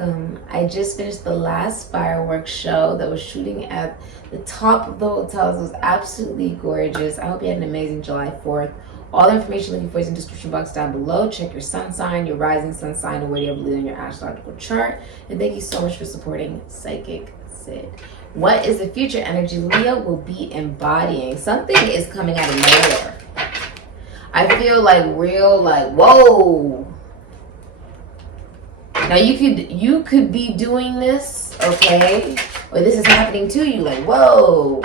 welcome. I just finished the last fireworks show that was shooting at the top of the hotels. It was absolutely gorgeous. I hope you had an amazing July 4th. All the information looking for is in the description box down below. Check your sun sign, your rising sun sign, and where you have Leo in your astrological chart. And thank you so much for supporting SIKIKSYD. What is the future energy Leo will be embodying? Something is coming out of nowhere. I feel like real, like, whoa. Now you could be doing this, okay? Or this is happening to you, like, whoa.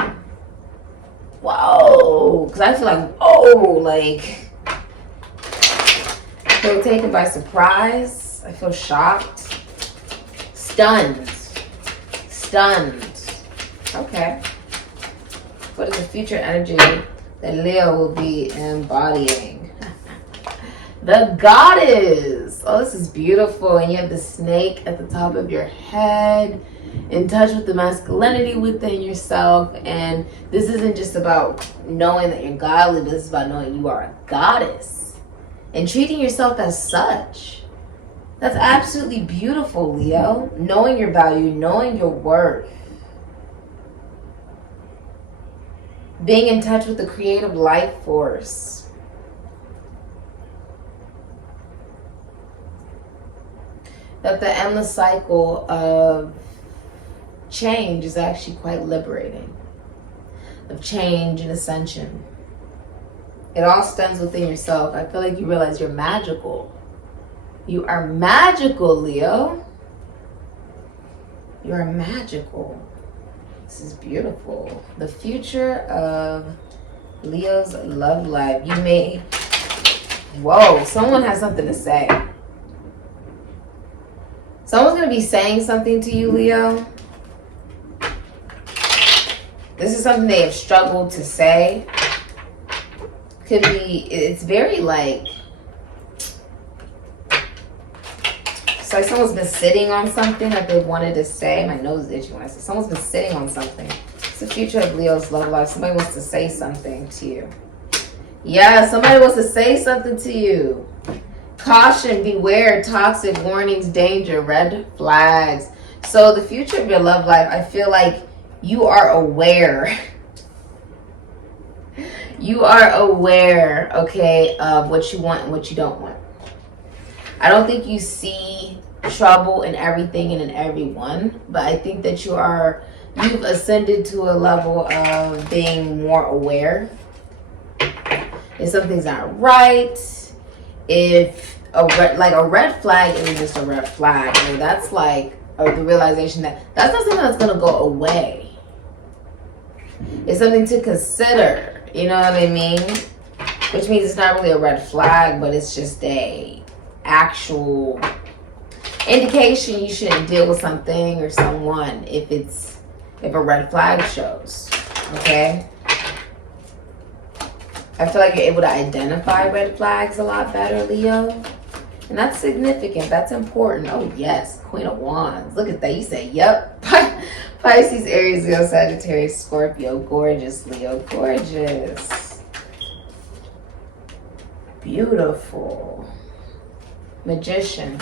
Whoa. Because I feel like, whoa, like, I feel taken by surprise. I feel shocked. Stunned. Okay. What is the future energy that Leo will be embodying? The Goddess. Oh, this is beautiful. And you have the snake at the top of your head, in touch with the masculinity within yourself. And this isn't just about knowing that you're godly, but this is about knowing you are a goddess and treating yourself as such. That's absolutely beautiful, Leo. Knowing your value, knowing your worth. Being in touch with the creative life force. That the endless cycle of change is actually quite liberating. Of change and ascension. It all stems within yourself. I feel like you realize you're magical. You are magical, Leo. You are magical. This is beautiful. The future of Leo's love life. You may... Whoa, someone has something to say. Someone's going to be saying something to you, Leo. This is something they have struggled to say. Could be... It's very like... It's like someone's been sitting on something that they wanted to say. My nose is itchy when I say someone's been sitting on something. It's the future of Leo's love life. Somebody wants to say something to you. Yeah, somebody wants to say something to you. Caution, beware, toxic warnings, danger, red flags. So the future of your love life, I feel like you are aware. You are aware, okay, of what you want and what you don't want. I don't think you see trouble in everything and in everyone, but I think that you've ascended to a level of being more aware. If something's not right, if a red flag isn't just a red flag, I mean, that's like the realization that that's not something that's going to go away. It's something to consider, you know what I mean? Which means it's not really a red flag, but it's just a actual indication you shouldn't deal with something or someone if a red flag shows. Okay, I feel like you're able to identify red flags a lot better, Leo, and that's significant. That's important. Oh yes, Queen of Wands. Look at that. You say yep. Pisces, Aries, Leo, Sagittarius, Scorpio. Gorgeous, Leo. Gorgeous. Beautiful. Magician.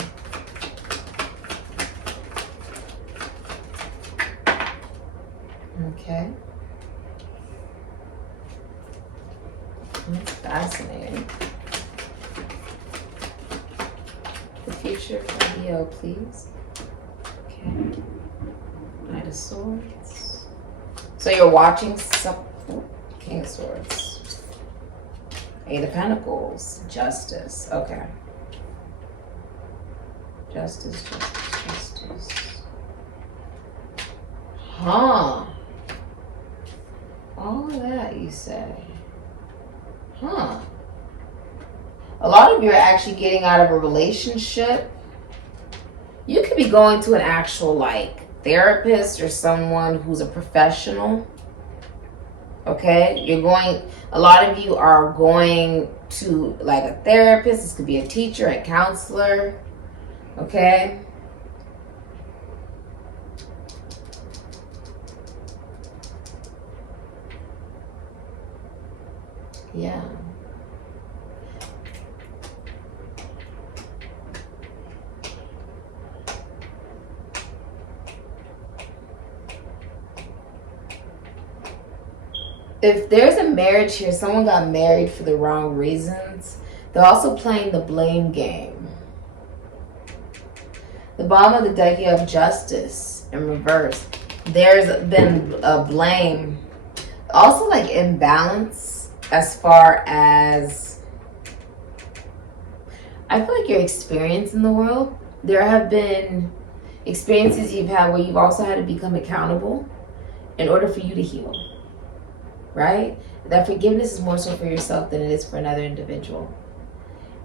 Okay. That's fascinating. The future for Leo, please. Okay. Knight of Swords. So you're watching some... King of Swords. Eight of Pentacles. Justice. Okay. Justice. Huh. All of that, you say. Huh. A lot of you are actually getting out of a relationship. You could be going to an actual, like, therapist or someone who's a professional. Okay? A lot of you are going to, like, a therapist. This could be a teacher, a counselor. Okay? Yeah. if there's a marriage here, someone got married for the wrong reasons. They're also playing the blame game. The bottom of the deck, you have Justice in reverse. There's been a blame. Also, like, imbalance as far as, I feel like your experience in the world. There have been experiences you've had where you've also had to become accountable in order for you to heal, right? That forgiveness is more so for yourself than it is for another individual.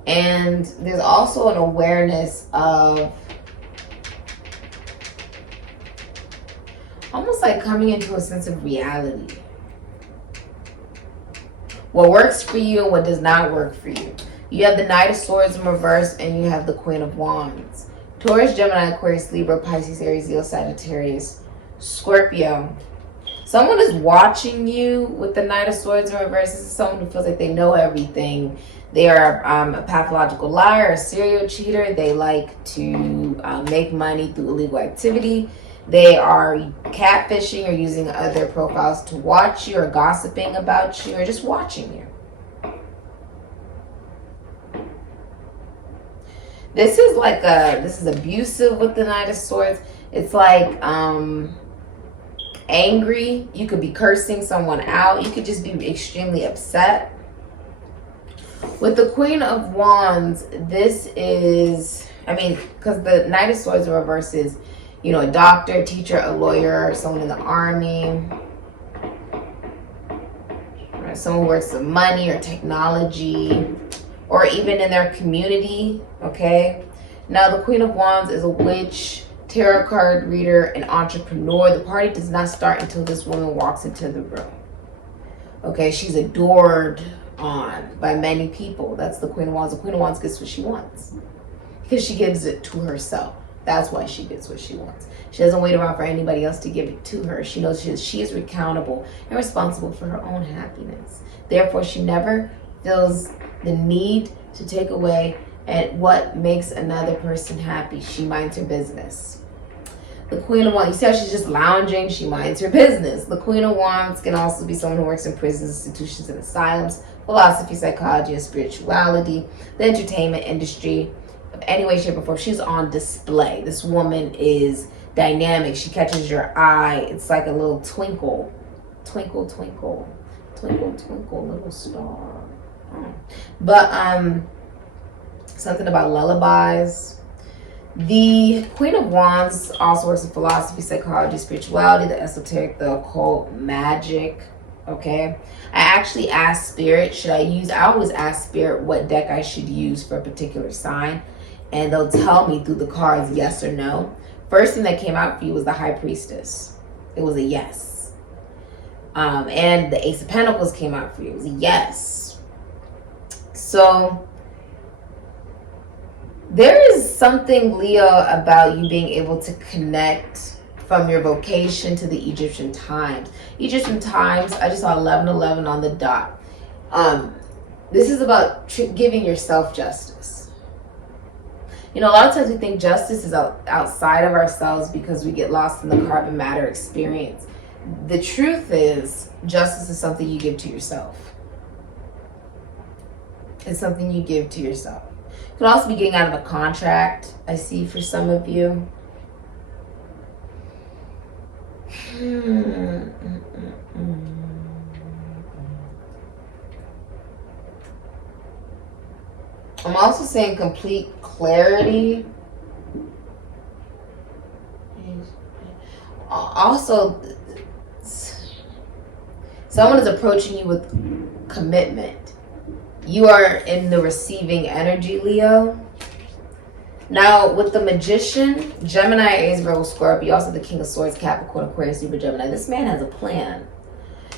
And there's also an awareness of almost like coming into a sense of reality. What works for you and what does not work for you. You have the Knight of Swords in reverse and you have the Queen of Wands. Taurus, Gemini, Aquarius, Libra, Pisces, Aries, Leo, Sagittarius, Scorpio. Someone is watching you with the Knight of Swords in reverse. This is someone who feels like they know everything. They are a pathological liar, a serial cheater. They like to make money through illegal activity. They are catfishing or using other profiles to watch you, or gossiping about you, or just watching you. This is abusive with the Knight of Swords. It's like angry. You could be cursing someone out. You could just be extremely upset. With the Queen of Wands, this is, because the Knight of Swords in reverse is, a doctor, teacher, a lawyer, someone in the army, right? Someone who works with money or technology, or even in their community, okay? Now, the Queen of Wands is a witch, tarot card reader, an entrepreneur. The party does not start until this woman walks into the room. Okay, she's adored on by many people. That's the Queen of Wands. The Queen of Wands gets what she wants because she gives it to herself. That's why she gets what she wants. She doesn't wait around for anybody else to give it to her. She knows she is accountable and responsible for her own happiness. Therefore, she never feels the need to take away at what makes another person happy. She minds her business. The Queen of Wands, you see how she's just lounging? She minds her business. The Queen of Wands can also be someone who works in prisons, institutions, and asylums, philosophy, psychology, and spirituality, the entertainment industry, of any way, shape, or form. She's on display. This woman is dynamic. She catches your eye. It's like a little twinkle. Twinkle, twinkle. Twinkle, twinkle, little star. But something about lullabies. The Queen of Wands also works in philosophy, psychology, spirituality, the esoteric, the occult, magic. Okay, I actually asked Spirit, I always ask Spirit what deck I should use for a particular sign, and they'll tell me through the cards yes or no. First thing that came out for you was the High Priestess. It was a yes. And the Ace of Pentacles came out for you. It was a yes. So there is something, Leo, about you being able to connect from your vocation to the Egyptian times. Egyptian times, I just saw 11:11 on the dot. This is about giving yourself justice. A lot of times we think justice is outside of ourselves because we get lost in the carbon matter experience. The truth is, justice is something you give to yourself. It's something you give to yourself. You could also be getting out of a contract, I see, for some of you. I'm also saying complete clarity. Also, someone is approaching you with commitment. You are in the receiving energy, Leo. Now, with the Magician, Gemini, Aries, Virgo, Scorpio, also the King of Swords, Capricorn, Aquarius, Libra, Gemini. This man has a plan.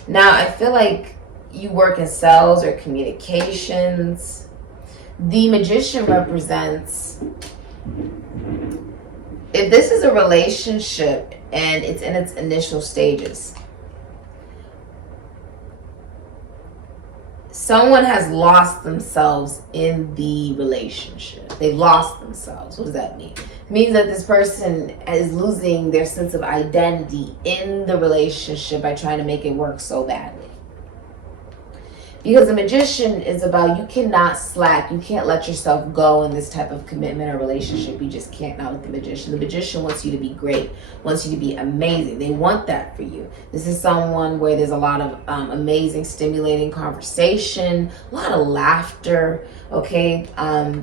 Now, I feel like you work in sales or communications. The Magician represents, if this is a relationship and it's in its initial stages, someone has lost themselves in the relationship. They've lost themselves. What does that mean? It means that this person is losing their sense of identity in the relationship by trying to make it work so badly. Because the magician is about, you cannot slack. You can't let yourself go in this type of commitment or relationship. You just can't, not with the magician. The magician wants you to be great, wants you to be amazing. They want that for you. This is someone where there's a lot of amazing, stimulating conversation, a lot of laughter, okay?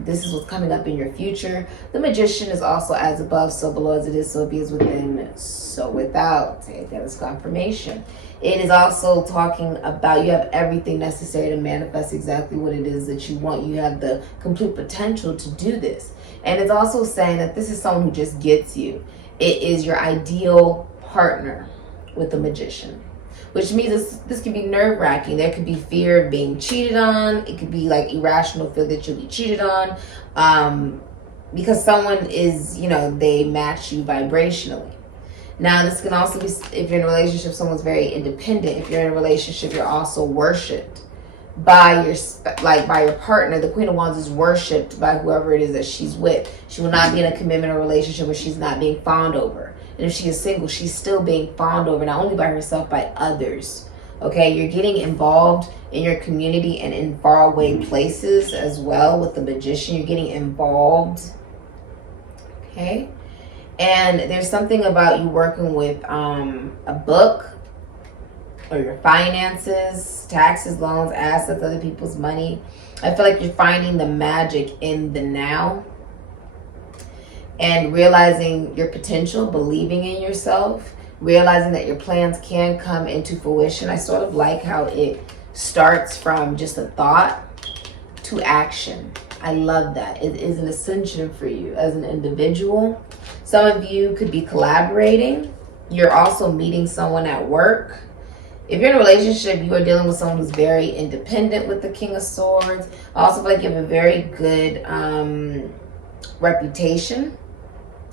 This is what's coming up in your future. The magician is also as above, so below, as it is, so it be, as within, so without. Take that as confirmation. It is also talking about you have everything necessary to manifest exactly what it is that you want. You have the complete potential to do this. And it's also saying that this is someone who just gets you. It is your ideal partner with the magician. Which means this could be nerve-wracking. There could be fear of being cheated on. It could be like irrational fear that you'll be cheated on. Because someone is, you know, they match you vibrationally. Now, this can also be, if you're in a relationship, someone's very independent. If you're in a relationship, you're also worshipped by your partner. The Queen of Wands is worshipped by whoever it is that she's with. She will not be in a commitment or relationship where she's not being fawned over. And if she is single, she's still being fawned over, not only by herself, by others. Okay, you're getting involved in your community and in faraway places as well with the magician. You're getting involved. Okay. And there's something about you working with a book or your finances, taxes, loans, assets, other people's money. I feel like you're finding the magic in the now and realizing your potential, believing in yourself, realizing that your plans can come into fruition. I sort of like how it starts from just a thought to action. I love that. It is an ascension for you as an individual. Some of you could be collaborating. You're also meeting someone at work. If you're in a relationship, you are dealing with someone who's very independent with the King of Swords. I also feel like you have a very good reputation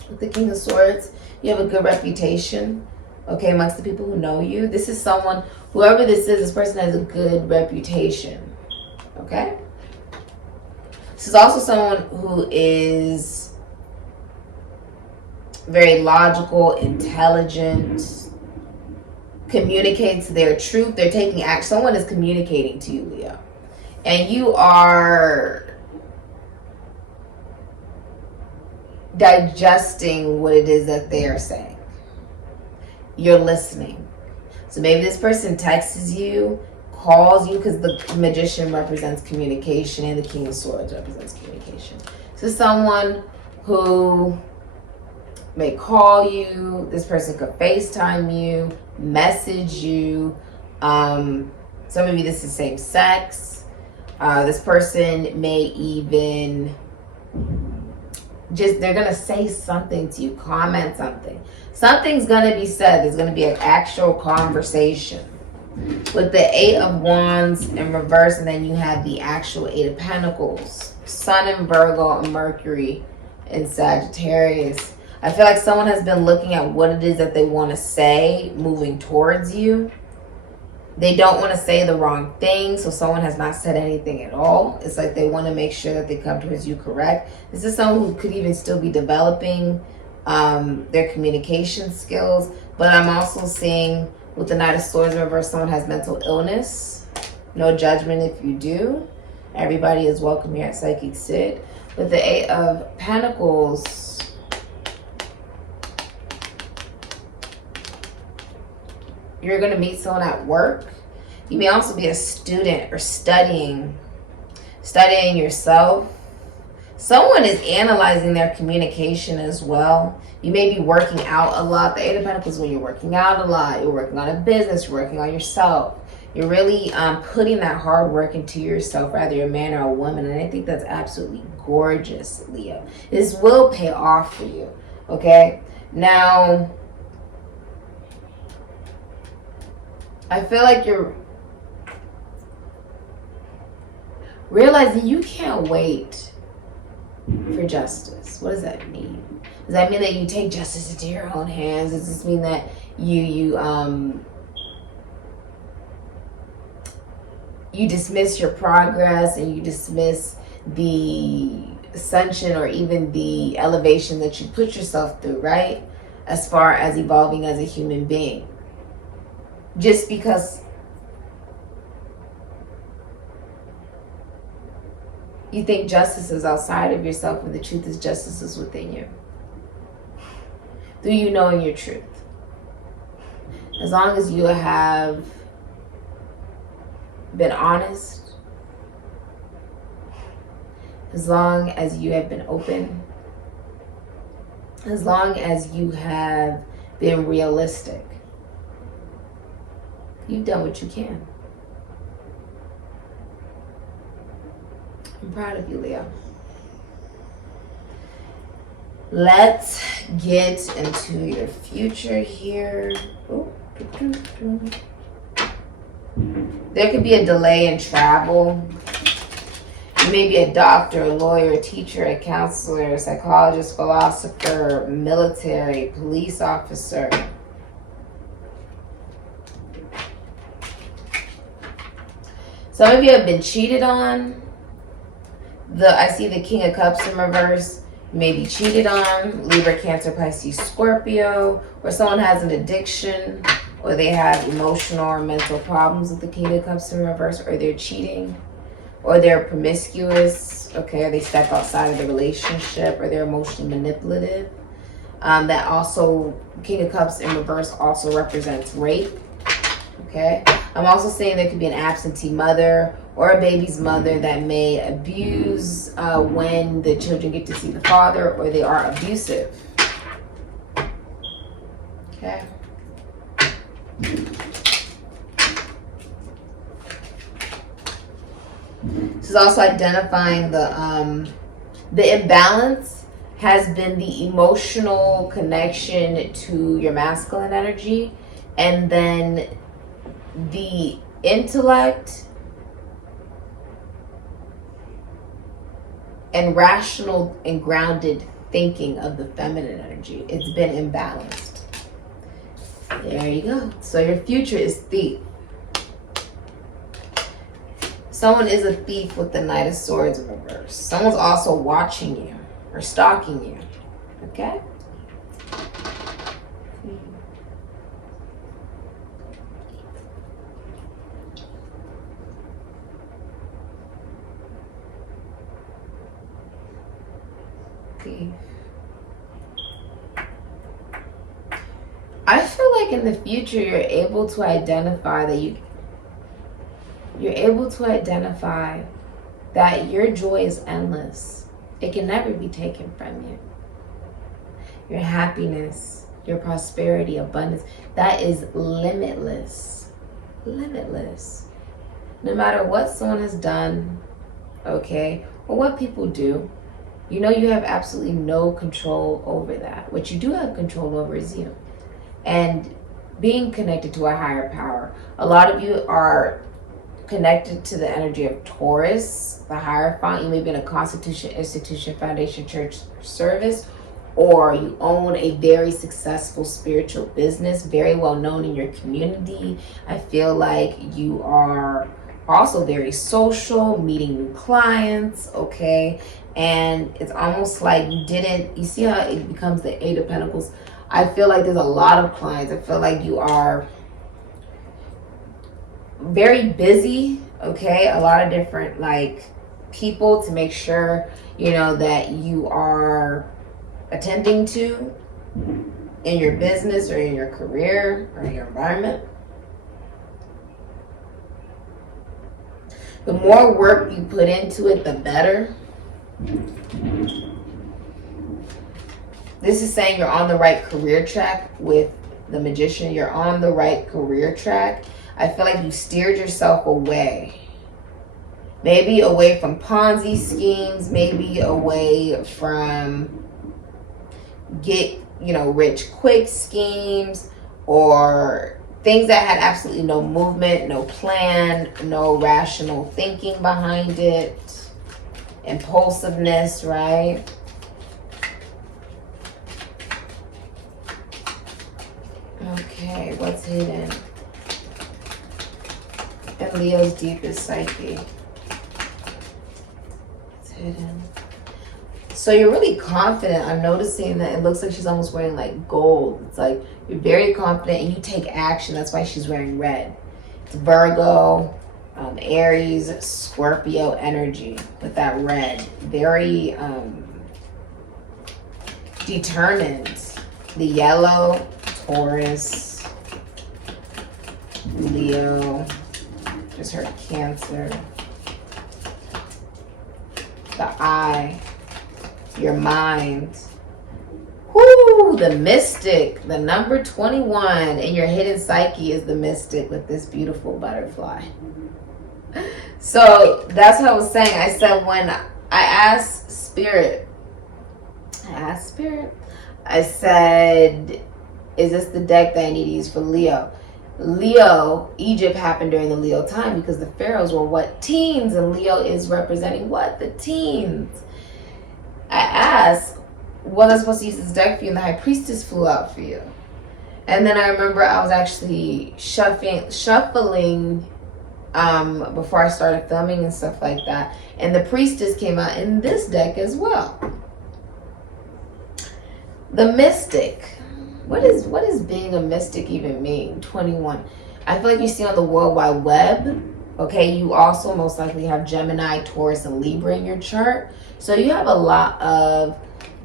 with the King of Swords. You have a good reputation, okay, amongst the people who know you. This is someone, whoever this is, this person has a good reputation, okay? This is also someone who is very logical, intelligent, communicates their truth. They're taking action. Someone is communicating to you, Leo. And you are digesting what it is that they are saying. You're listening. So maybe this person texts you, calls you, because the magician represents communication and the King of Swords represents communication. So someone who may call you, this person could FaceTime you, message you. Some of you, this is same sex. This person may even they're going to say something to you, comment something. Something's going to be said. There's going to be an actual conversation. With the Eight of Wands in reverse, and then you have the actual Eight of Pentacles. Sun in Virgo and Mercury in Sagittarius. I feel like someone has been looking at what it is that they want to say moving towards you. They don't want to say the wrong thing, so someone has not said anything at all. It's like they want to make sure that they come towards you correct. This is someone who could even still be developing their communication skills. But I'm also seeing with the Knight of Swords in reverse, someone has mental illness. No judgment if you do. Everybody is welcome here at SIKIKSYD. With the Eight of Pentacles, you're going to meet someone at work. You may also be a student or studying yourself. Someone is analyzing their communication as well. You may be working out a lot. The Eight of Pentacles, when you're working out a lot, you're working on a business, you're working on yourself. You're really putting that hard work into yourself, whether you're a man or a woman. And I think that's absolutely gorgeous, Leo. This will pay off for you, okay? Now, I feel like you're realizing you can't wait for justice. What does that mean? Does that mean that you take justice into your own hands? Does this mean that you dismiss your progress and you dismiss the ascension or even the elevation that you put yourself through, right? As far as evolving as a human being. Just because You think justice is outside of yourself when the truth is justice is within you. Through you knowing your truth. As long as you have been honest, as long as you have been open, as long as you have been realistic, you've done what you can. I'm proud of you, Leo. Let's get into your future here. Ooh. There could be a delay in travel. You may be a doctor, a lawyer, a teacher, a counselor, a psychologist, philosopher, military, police officer. Some of you have been cheated on. I see the King of Cups in reverse. You may be cheated on. Libra, Cancer, Pisces, Scorpio. Or someone has an addiction. Or they have emotional or mental problems with the King of Cups in reverse. Or they're cheating. Or they're promiscuous. Okay, or they step outside of the relationship. Or they're emotionally manipulative. That also, King of Cups in reverse also represents rape. Okay. I'm also saying there could be an absentee mother or a baby's mother that may abuse when the children get to see the father, or they are abusive. Okay. This is also identifying the imbalance has been the emotional connection to your masculine energy, and then the intellect and rational and grounded thinking of the feminine energy. It's been imbalanced. There you go. So your future is thief. Someone is a thief with the Knight of Swords in reverse. Someone's also watching you or stalking you. Okay? I feel like in the future you're able to identify that your joy is endless. It can never be taken from you. Your happiness, your prosperity, abundance, that is limitless. Limitless. No matter what someone has done, okay, or what people do, you know you have absolutely no control over that. What you do have control over is you. And being connected to a higher power. A lot of you are connected to the energy of Taurus, the Hierophant. You may be in a constitution, institution, foundation, church, service, or you own a very successful spiritual business, very well known in your community. I feel like you are also very social, meeting new clients, okay? And it's almost like you see how it becomes the Eight of Pentacles? I feel like there's a lot of clients. I feel like you are very busy, okay? A lot of different people to make sure, that you are attending to in your business or in your career or in your environment. The more work you put into it, the better. This is saying you're on the right career track with the Magician. You're on the right career track. I feel like you steered yourself away. Maybe away from Ponzi schemes, maybe away from get, rich quick schemes, or things that had absolutely no movement, no plan, no rational thinking behind it. Impulsiveness, right? Okay, what's hidden in Leo's deepest psyche? It's hidden. So you're really confident. I'm noticing that it looks like she's almost wearing gold. It's like you're very confident and you take action. That's why she's wearing red. It's Virgo, Aries, Scorpio energy with that red. Very determined. The yellow, Taurus, Leo, just heard Cancer. The eye, your mind. Whoo, the mystic, the number 21 in your hidden psyche is the mystic with this beautiful butterfly. So that's what I was saying. I said when I asked Spirit, I said, is this the deck that I need to use for Leo? Leo, Egypt happened during the Leo time because the pharaohs were what? Teens. And Leo is representing what? The teens. I asked, was I supposed to use this deck for you? And the High Priestess flew out for you. And then I remember I was actually shuffling before I started filming and stuff like that. And the Priestess came out in this deck as well. The Mystic. What does being a mystic even mean? 21. I feel like you see on the World Wide Web, okay, you also most likely have Gemini, Taurus, and Libra in your chart. So you have a lot of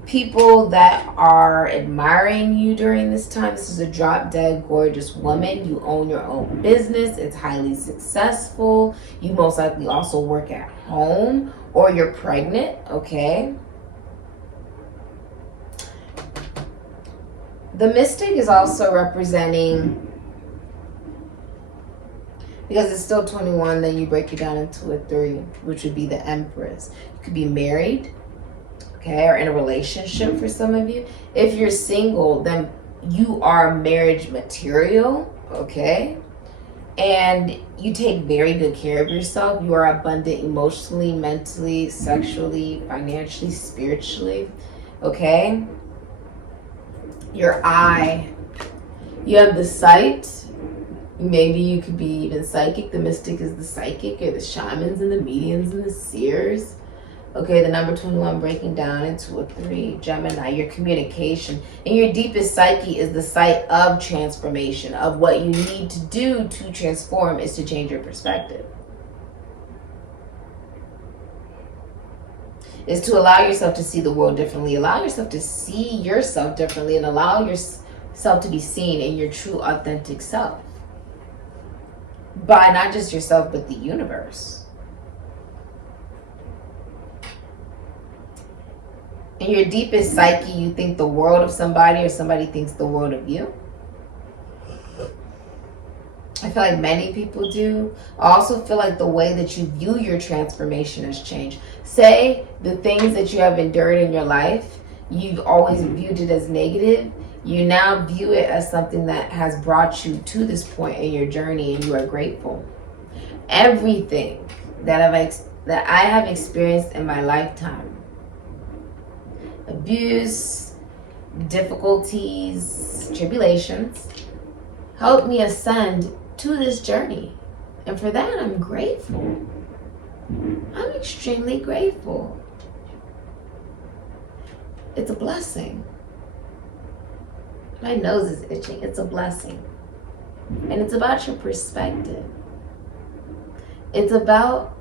people that are admiring you during this time. This is a drop dead gorgeous woman. You own your own business. It's highly successful. You most likely also work at home or you're pregnant, okay? The Mystic is also representing, because it's still 21, then you break it down into a 3, which would be the Empress. You could be married, okay, or in a relationship for some of you. If you're single, then you are marriage material, okay? And you take very good care of yourself. You are abundant emotionally, mentally, sexually, financially, spiritually, okay? Your eye, you have the sight. Maybe you could be even psychic. The mystic is the psychic, or the shamans and the mediums and the seers. Okay, the number 21 breaking down into a 3. Gemini, your communication. And your deepest psyche is the sight of transformation, of what you need to do to transform is to change your perspective. Is to allow yourself to see the world differently, allow yourself to see yourself differently, and allow yourself to be seen in your true authentic self. By not just yourself, but the universe. In your deepest psyche, you think the world of somebody or somebody thinks the world of you. I feel like many people do. I also feel like the way that you view your transformation has changed. Say the things that you have endured in your life, you've always viewed it as negative. You now view it as something that has brought you to this point in your journey, and you are grateful. Everything that I have experienced in my lifetime, abuse, difficulties, tribulations, helped me ascend to this journey. And for that, I'm grateful. I'm extremely grateful. It's a blessing. My nose is itching. It's a blessing. And it's about your perspective. It's about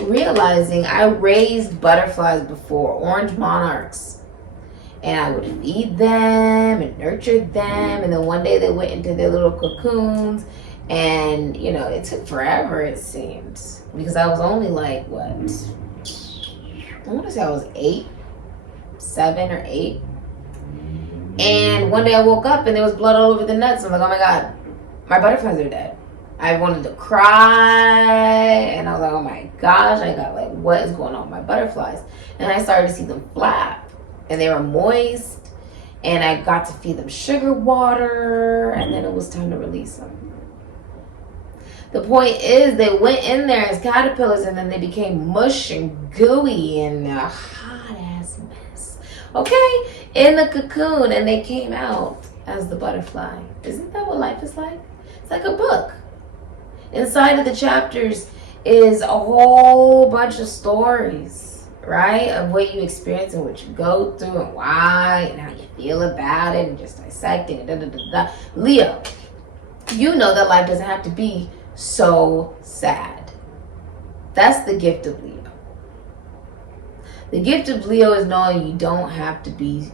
realizing I raised butterflies before, orange monarchs. And I would feed them and nurture them. And then one day they went into their little cocoons. And, you know, it took forever, it seemed. Because I was only like, what? I want to say I was 7 or 8. And one day I woke up and there was blood all over the nuts. I'm like, oh my God, my butterflies are dead. I wanted to cry. And I was like, oh my gosh. I got like, what is going on with my butterflies? And I started to see them flap. And they were moist, and I got to feed them sugar water, and then it was time to release them. The point is, they went in there as caterpillars, and then they became mush and gooey and a hot-ass mess. Okay? In the cocoon, and they came out as the butterfly. Isn't that what life is like? It's like a book. Inside of the chapters is a whole bunch of stories, right, of what you experience and what you go through and why and how you feel about it and just dissecting it. Leo, you know that life doesn't have to be so sad. That's the gift of Leo. The gift of Leo is knowing you don't have to be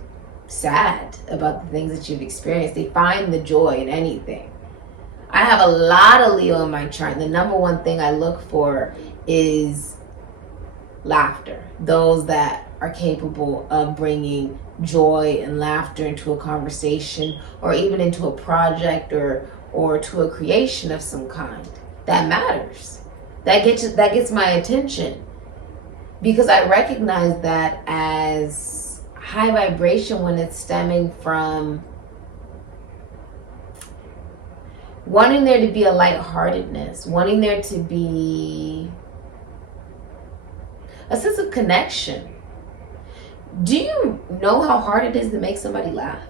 sad about the things that you've experienced. They find the joy in anything. I have a lot of Leo in my chart, and the number one thing I look for is laughter. Those that are capable of bringing joy and laughter into a conversation, or even into a project, or to a creation of some kind. That matters. That gets my attention, because I recognize that as high vibration when it's stemming from wanting there to be a lightheartedness, wanting there to be a sense of connection. Do you know how hard it is to make somebody laugh?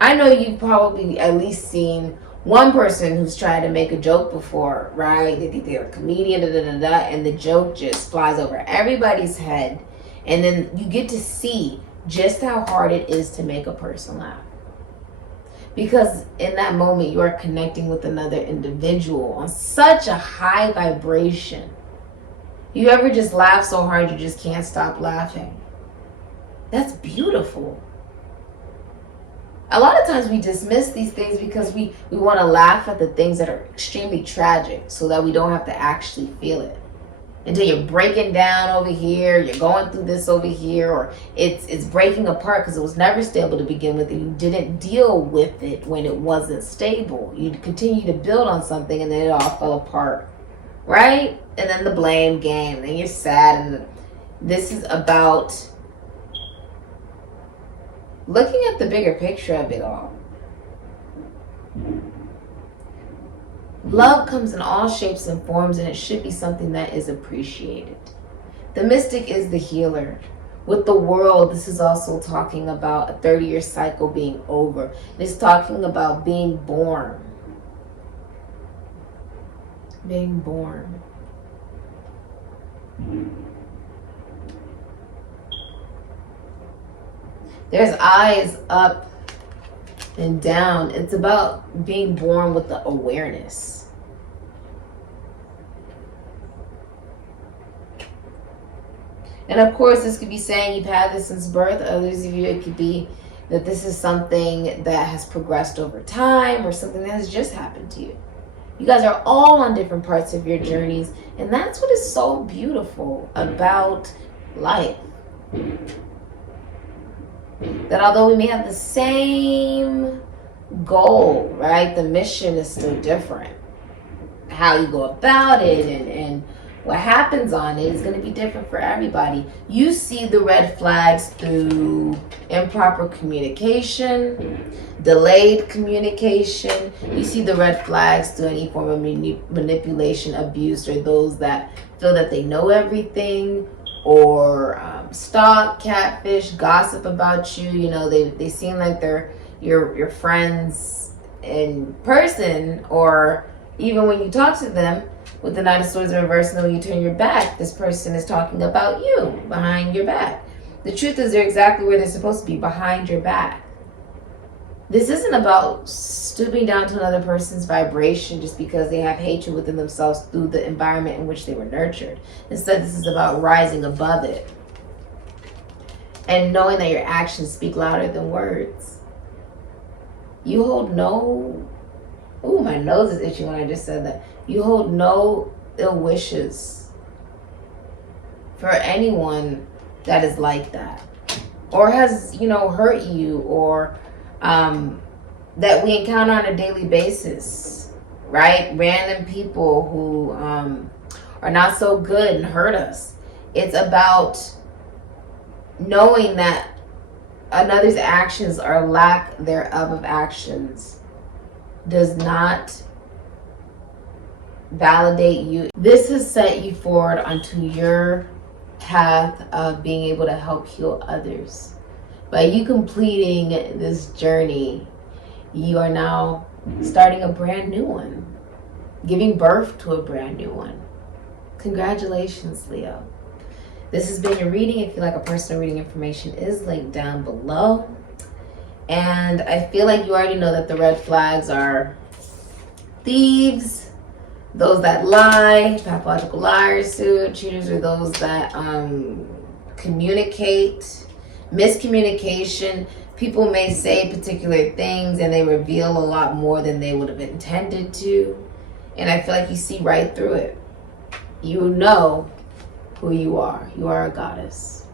I know you've probably at least seen one person who's tried to make a joke before, right? They think they're a comedian, and the joke just flies over everybody's head. And then you get to see just how hard it is to make a person laugh. Because in that moment, you are connecting with another individual on such a high vibration. You ever just laugh so hard you just can't stop laughing? That's beautiful. A lot of times we dismiss these things because we want to laugh at the things that are extremely tragic so that we don't have to actually feel it. Until you're breaking down over here, you're going through this over here, or it's breaking apart because it was never stable to begin with, and you didn't deal with it when it wasn't stable. You continue to build on something and then it all fell apart, right? And then the blame game, then you're sad. And this is about looking at the bigger picture of it all. Love comes in all shapes and forms, and it should be something that is appreciated. The mystic is the healer. With the world, this is also talking about a 30-year cycle being over. It's talking about being born. Being born. There's eyes up and down. It's about being born with the awareness. And of course, this could be saying you've had this since birth. Others of you, it could be that this is something that has progressed over time, or something that has just happened to you. You guys are all on different parts of your journeys, and that's what is so beautiful about life. That although we may have the same goal, right, the mission is still different. How you go about it and what happens on it is going to be different for everybody. You see the red flags through improper communication, delayed communication. You see the red flags through any form of manipulation, abuse, or those that feel that they know everything, or stalk, catfish, gossip about you. You know, they seem like they're your friends in person, or even when you talk to them with the Knight of Swords in reverse, and then when you turn your back, this person is talking about you behind your back. The truth is, they're exactly where they're supposed to be, behind your back. This isn't about stooping down to another person's vibration just because they have hatred within themselves through the environment in which they were nurtured. Instead, this is about rising above it and knowing that your actions speak louder than words. You hold no... Ooh, my nose is itching when I just said that. You hold no ill wishes for anyone that is like that, or has, hurt you, or that we encounter on a daily basis, right? Random people who are not so good and hurt us. It's about knowing that another's actions or lack thereof of actions does not validate you. This has set you forward onto your path of being able to help heal others. By you completing this journey, you are now starting a brand new one, giving birth to a brand new one. Congratulations, Leo. This has been your reading. If you like a personal reading, information is linked down below. And I feel like you already know that the red flags are thieves, those that lie, pathological liars, serial cheaters, or those that communicate, miscommunication. People may say particular things and they reveal a lot more than they would have intended to. And I feel like you see right through it. You know who you are. You are a goddess.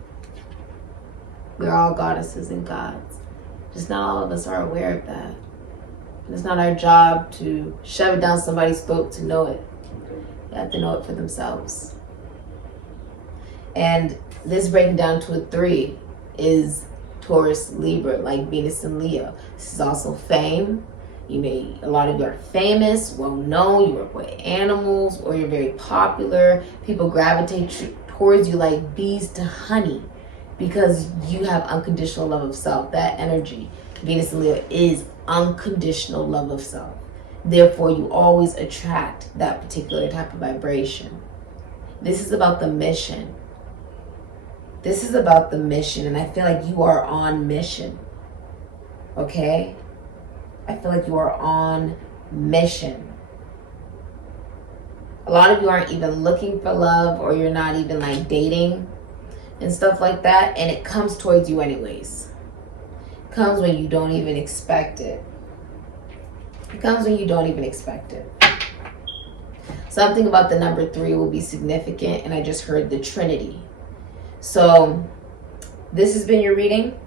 We're all goddesses and gods. Just not all of us are aware of that. And it's not our job to shove it down somebody's throat to know it. They have to know it for themselves. And this breaking down to a 3 is Taurus, Libra, like Venus and Leo. This is also fame. A lot of you are famous, well known, you work with animals, or you're very popular. People gravitate towards you like bees to honey because you have unconditional love of self. That energy, Venus and Leo, is unconditional love of self. Therefore, you always attract that particular type of vibration. This is about the mission. This is about the mission, and I feel like you are on mission. Okay? I feel like you are on mission. A lot of you aren't even looking for love, or you're not even like dating and stuff like that, and it comes towards you anyways. It comes when you don't even expect it. It comes when you don't even expect it. Something about the number 3 will be significant, and I just heard the Trinity. So this has been your reading,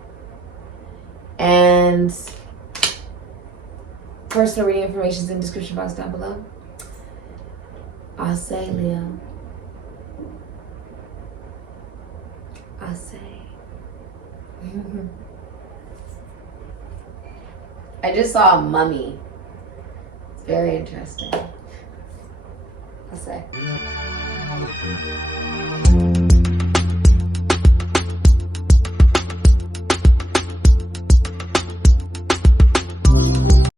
and personal reading information is in the description box down below. I say, Leo. I say. I just saw a mummy. It's very interesting. I say.